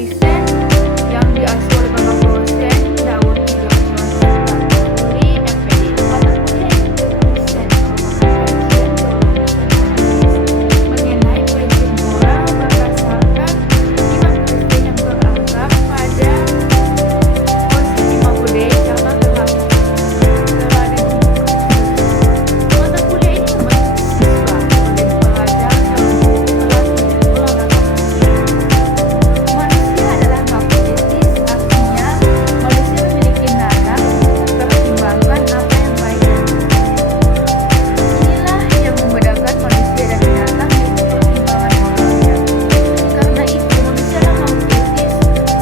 riset yang diasuh oleh Bapak dosen Daud Widodo serta Uli MPD. Mata kuliah itu riset merupakan kajian teologi sistematis mengenai prinsip moral berdasarkan iman Kristen yang beranggap pada konsep Maudei karena telah mata kuliah ini membentuk siswa sebagai pelajar yang berlatih olahraga. Manusia adalah makhluk etis, artinya manusia memiliki nalar untuk mempertimbangkan apa yang baik dan buruk. Inilah yang membedakan manusia dan binatang, yaitu pertimbangan moralnya. Karena itu, manusia adalah makhluk etis,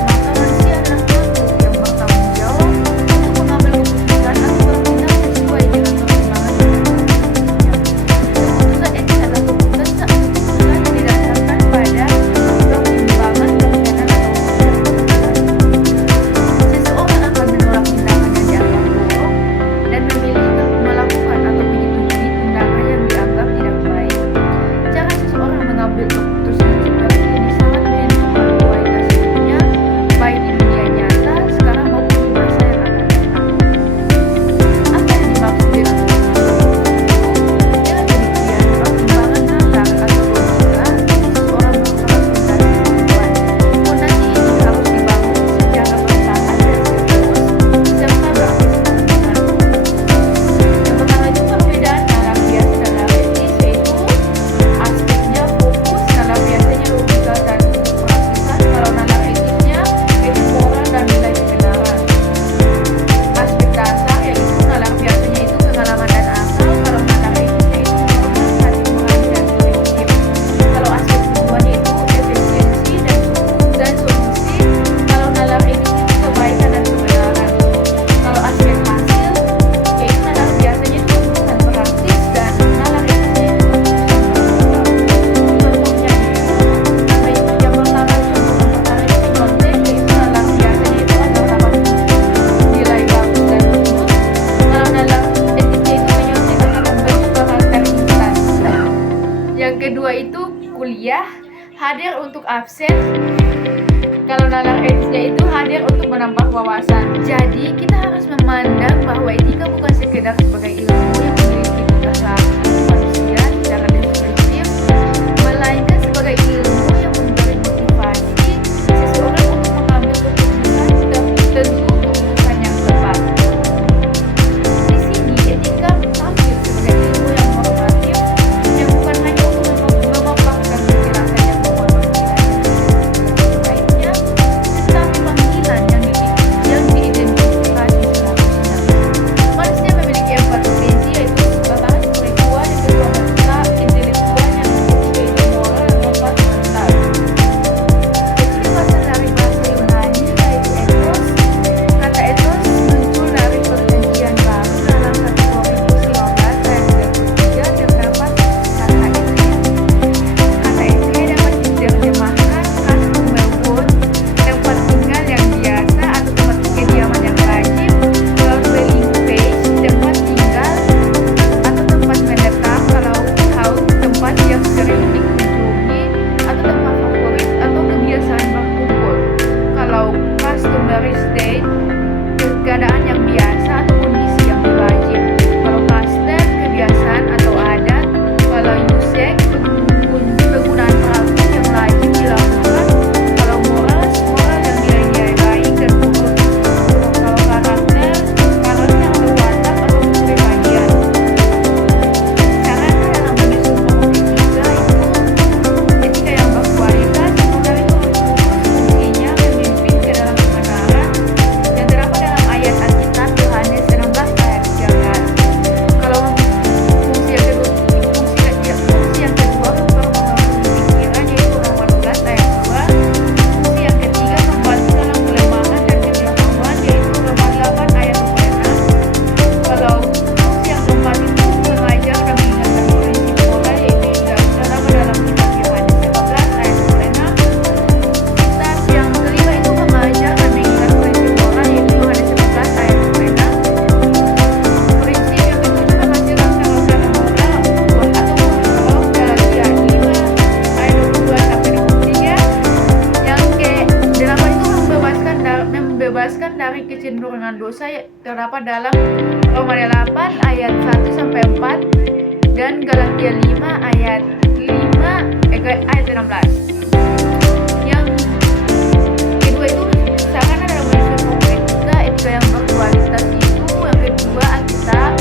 maka manusia adalah makhluk yang bertanggung jawab untuk mengambil keputusan atau bertindak sesuai dengan pertimbangan dan etisnya. Keputusan etis adalah keputusan yang didasarkan pada pertimbangan berkenan atau tidak. Seseorang akan menolak tindakan yang dianggap buruk dan memilih melakukan atau menyetujui tindakan yang dianggap tidak baik. Cara seseorang mengambil keputusan seperti ini sangat menentukan kualitas hidupnya, baik di dunia nyata sekarang maupun di masa yang akan datang. Apa yang dimaksud dengan dengan demikian, pertimbangan nalar atau logika seseorang merupakan fondasi kehidupan. Fondasi ini harus dibangun secara bertahap dan serius serta berkesinambungan. Yang pertama itu perbedaan nalar biasa dan nalar etis, yaitu aspeknya fokus, nalar biasanya logika dan praktisan, kalau nalar etisnya yaitu moral dan nilai kebenaran. Aspek dasar yaitu nalar biasanya itu pengalaman dan akal, kalau nalar etisnya itu norma, hati nurani dan prinsip. Kalau aspek tujuannya itu efisiensi dan solusi, kalau nalar etis itu kebaikan dan kebenaran. Kalau aspek hasil yaitu nalar biasanya itu keputusan praktis dan nalar etisnya itu keputusan moral. Contohnya itu yang pertama itu nyontek, yaitu nalar biasanya itu adalah dapat nilai bagus dan lembut. Kalau nalar etisnya itu menyontek akan membentuk karakter insan. Yang kedua itu kuliah, hadir untuk absen. Kalau nalar etisnya itu hadir untuk menambah wawasan. Jadi kita harus memandang bahwa etika bukan sekedar sebagai ilmu yang memiliki batasan manusia secara deskriptif, melainkan sebagai ilmu yang memberi motivasi seseorang untuk mengambil keputusan tentu keputusan yang tepat. Di sini etika tampil sebagai ilmu yang normatif yang bukan hanya untuk memaparkan penjelasan yang memuat panggilan sebaiknya, tetapi panggilan yang diidentifikasi seharusnya. Manusia memiliki 4 terdapat dalam Roma 8 ayat 1 sampai 4 dan Galatia 5 ayat 16. Yang kedua itu sarana dalam menyusun konkret kita, etika yang berkualitas itu. Yang kedua, Alkitab,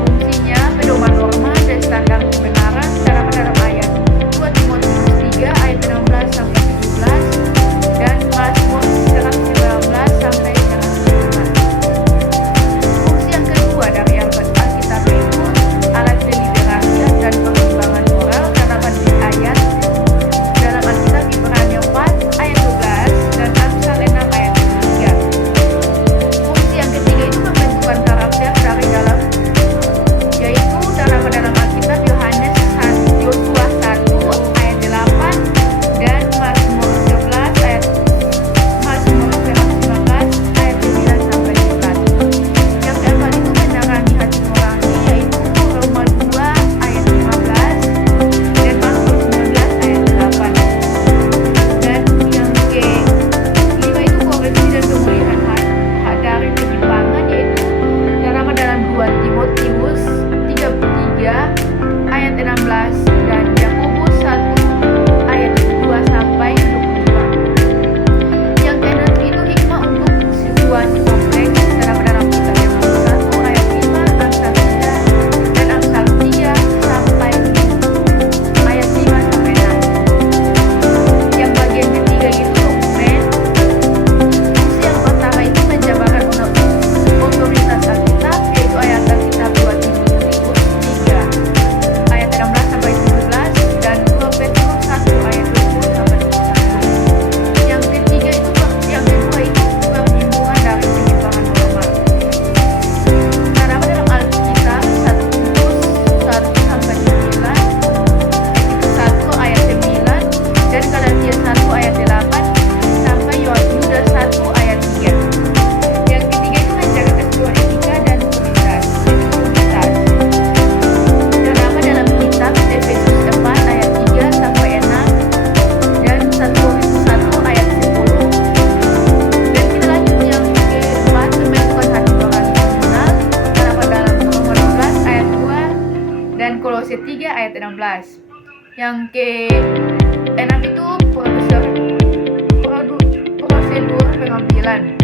fungsinya, pedoman norma dan standar kebenaran, terdapat dalam ayat 2 Timotius 3 ayat 16 sampai 17 dan Mazmur 119 sampai 105. Fungsi yang kedua dari Alkitab itu alat deliberasi dan pengembangan moral, terdapat di ayat dalam Alkitab Ibrani 4 ayat 12 dan Amsal 6 ayat 3. Fungsi yang ketiga itu pembentukan karakter dari dalam, yaitu terdapat dalam Alkitab Yosua 1 ayat 8 dan Mazmur 11 ayat Mazmur 119 ayat 9 sampai 11. Yang keempat itu menerangi hati nurani, yaitu Roma 2 ayat 15 dan Mazmur 19 ayat 8. Dan yang kelima itu koreksi dan pemulihan hak dari penyimpangan, yaitu terdapat dalam 2 Timotius 3 ayat 16 dan Yakobus 1 ayat 2 sampai 22. Yang keenam itu hikmah untuk kesimpulan kompleks, terdapat dalam kitab Yakobus 1 ayat 5, Amsal 3 dan Amsal 3 sampai ayat 5 sampai 6. Yang bagian ketiga itu dokumen. Fungsi yang pertama itu menjabarkan otoritas Alkitab, yaitu ayat Alkitab 2 Timotius 3 ayat 16 sampai 17 dan 2 Petrus 1 ayat 20 sampai 21. Yang kedua itu perlindungan dari penyimpangan norma. Terdapat dalam Alkitab 1 Petrus 1 sampai 9, Efesus 1 ayat 9 dan Galatia 1 ayat 8 sampai Yudas 1 ayat 3. Yang ketiga itu menjaga keseluruhan etika dan kualitas. Terdapat dalam kitab Efesus 4 ayat 3 sampai 6 dan 1 Korintus 1 ayat 10. Dan kita lanjut yang keempat, pembentukan hati nurani komunal, terdapat dalam Roma 12 ayat 2 dan Kolose 3 ayat 16. Yang keenam itu prosedur pengambilan,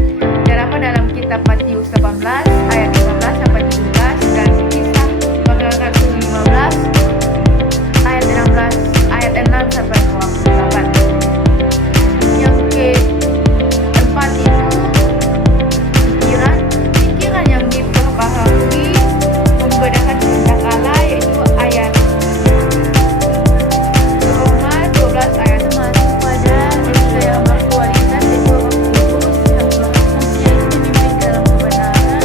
terdapat dalam kitab Matius 18 ayat 15 sampai 17 dan Kisah Para Rasul 15 ayat 16 ayat 6 sampai 28. Yang keempat itu pikiran yang diperbaharui, membedakan kehendak Allah, yaitu ayat Roma 12 ayat masuk pada etika yang berkualitas, yaitu orang kudus yang berfungsi, yaitu memimpin dalam kebenaran,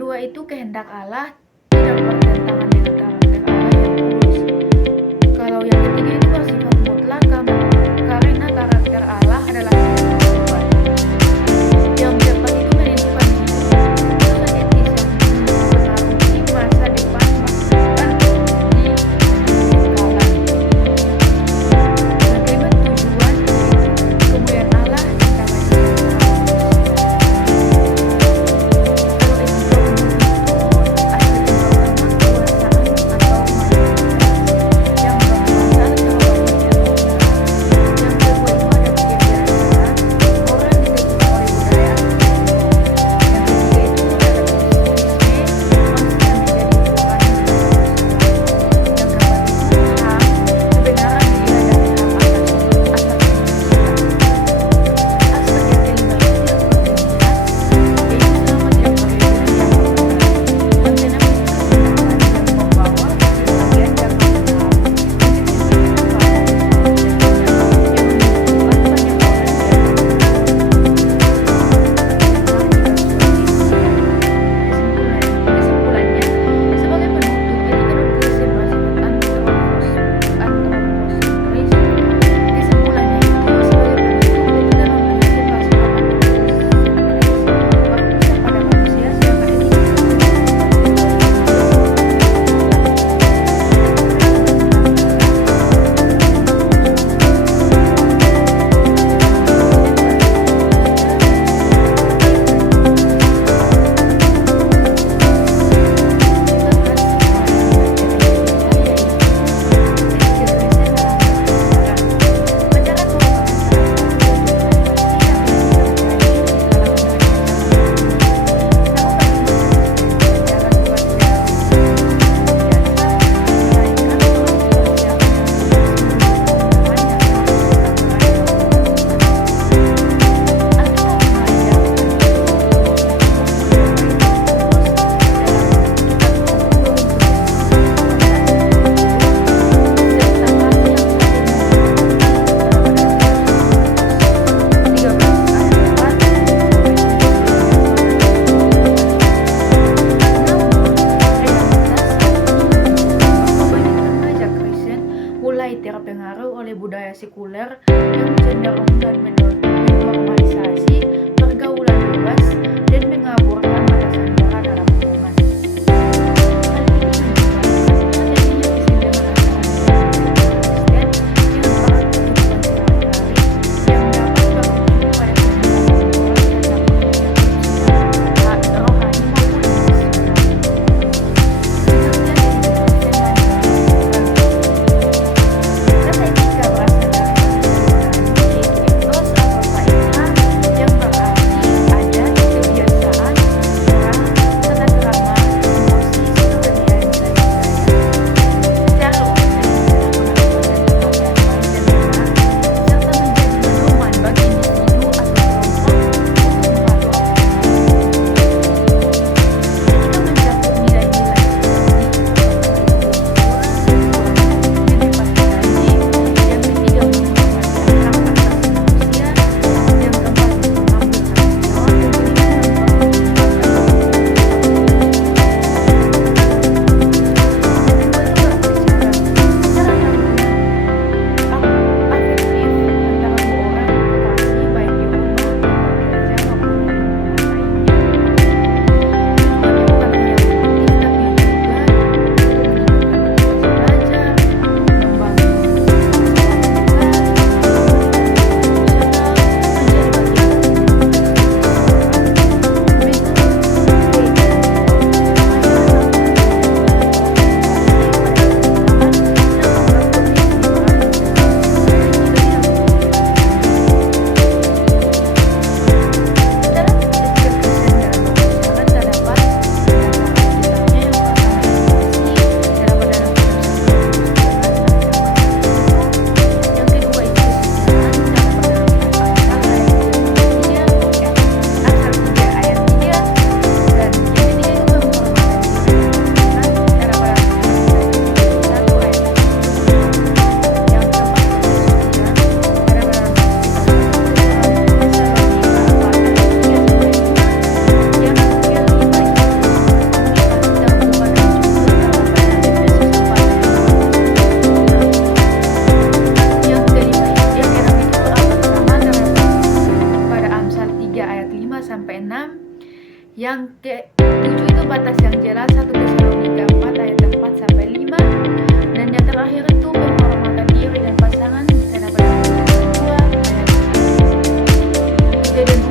kedua itu kehendak Allah tidak bertentangan dengan karakter Allah yang kudus. Kalau yang ketiga itu bersifat mutlak karena karakter Allah adalah sifat Tuhan. Yang keempat itu menentukan hidup, keputusan etis yang mempengaruhi masa depan bahkan di sekarang. Yang kelima tujuan yaitu kemuliaan Allah dan kebajikan manusia. Kalau etika umum itu aspek yang pertama kekuasaan sampai 6. Yang ke-7 itu batas yang jelas 1 Tesalonika 4 ayat 4 sampai 5. Dan yang terakhir itu penghormatan diri dan pasangan bisa dapat 2 ayat 3. Kejadian